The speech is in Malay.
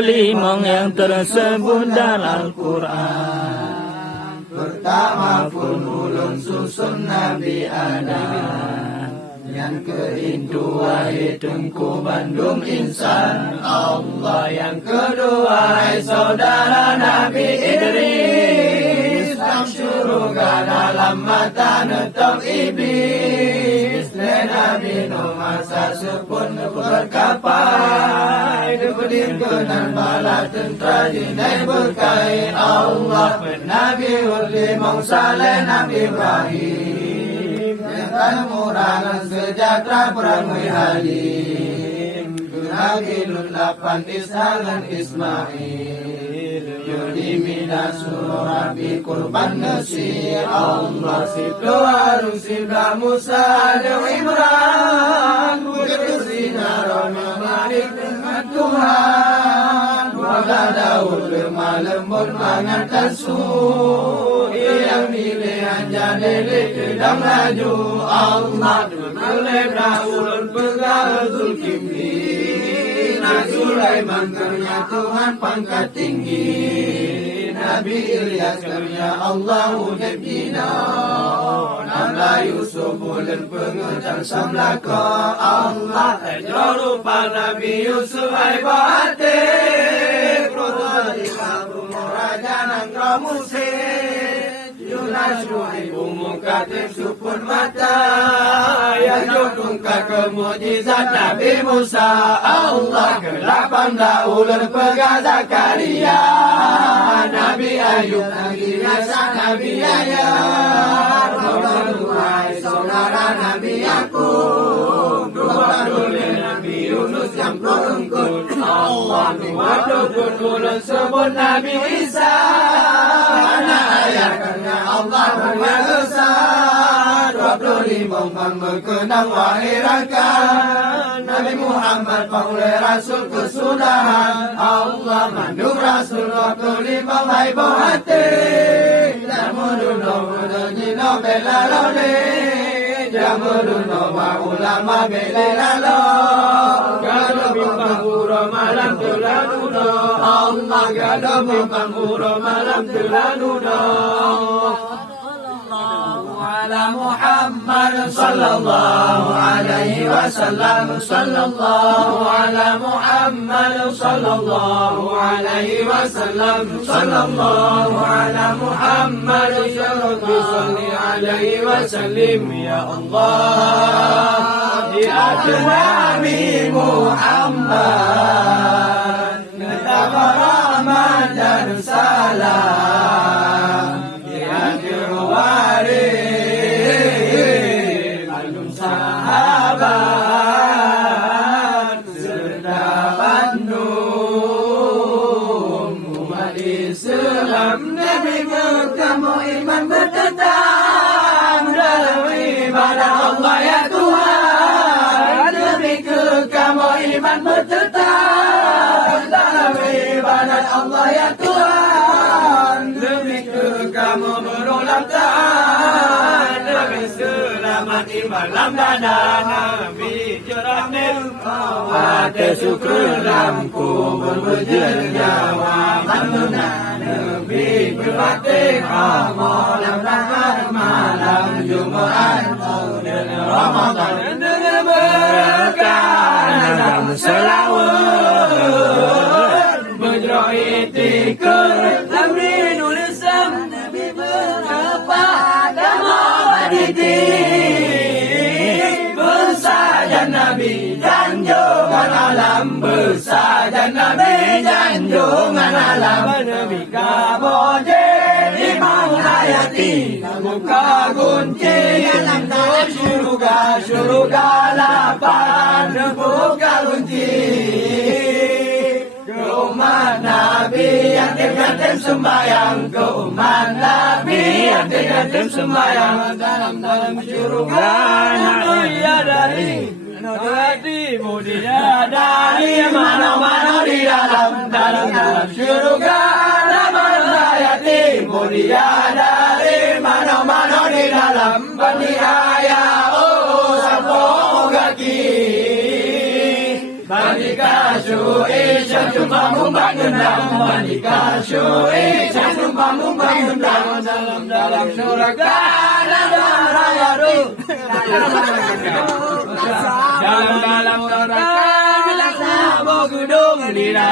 Limang yang tersebut dalam Al-Quran. Pertama pun ulun susun Nabi Adam, yang kedua Tengku Bandung insan Allah, yang kedua saudara Nabi Idris, sang syurga dalam mata netop iblis. Nabi Nuh masa sepun berkapai, berdir kenan bala tentera jinai berkai Allah. Nabi Hud limang saleh Nabi Ibrahim, dengan murah sejahtera perang halim. Nabi Lut 8 Ishak dan Ismail, Yudi Mina suruh Nabi kurban nasi Allah. Siblo Harun Sibla Musa Dewa Imran, begitu sinar Malik dengan Tuhan. Wala Daud lemah lembut mangan su, yang pilihan jadi kedang laju Allah. Kelebra ulun pegang Zulkifli, Sulaiman kerja Tuhan pangkat tinggi. Nabi Ilyas kerja Allah udibina, Nabi Yusuf ulun pengejar samlaka Allah. Jauh rupa Nabi Yusuf ay bahate, Proto di kabung raja nangka musik. Yunus Syuaibu mukatib supun mata, yang jodungkan kemujizat Nabi Musa Allah. Ke-8 ulun pegang Zakaria, Nabi Ayub, Nabi Yasa, Nabi Yahya. Dua saudara Nabi Yakub, dua Nabi Yunus yang berengkut Allah. Dua ulun sebut Nabi Isa, anak ayah karena Allah Esa. 25 orang berkenang wahirakan Nabi Muhammad oleh Rasul kesudahan Allah. Mandung Rasul 25 hai bohate, Jamuduno Mudajino bela lole, Jamuduno wa ulama bela lalo. Gado bimbang uro malam telanuno Allah, gado bimbang uro malam telanuno على محمد صلى الله عليه وسلم صلى الله على محمد صلى الله عليه وسلم صلى الله على محمد صلى عليه وسلم يا الله يا نبي محمد نتاب رحمة dan salam ya jawari sahabat serta Bandung umat Islam. Nabi berkamu iman bertetap dalam ibadah Allah ya Tuhan. Nabi kamu iman bertetap dalam ibadah Allah ya Tuhan. Nabi kamu berulang taat, Nabi selamat iman dada, Nabi cerah hati syukur dalam kubur berjenjawa manuna. Nabi berbakti malam rahmat malam Jumat dan Ramadan dengan berkah dalam selawat berjoi tikar Nabi nulisan Nabi berapa kamu baditi bersaja Nabi janjungan alam bersaja Nabi janjungan alam Nabi kaboje imam hayati muka kunci dalam syurga lapan buka kunci ke umat Nabi yang tim sembahyang ke umat Nabi yang tim sembahyang dalam syurga mulia dari mulia dari mana di dalam syurga nama hayati mulia dari mana di dalam banihaya sa pogaki Manikasu isang tumamong bagandang Manikasu isang tumamong bagandang Dalam suragan ang rayado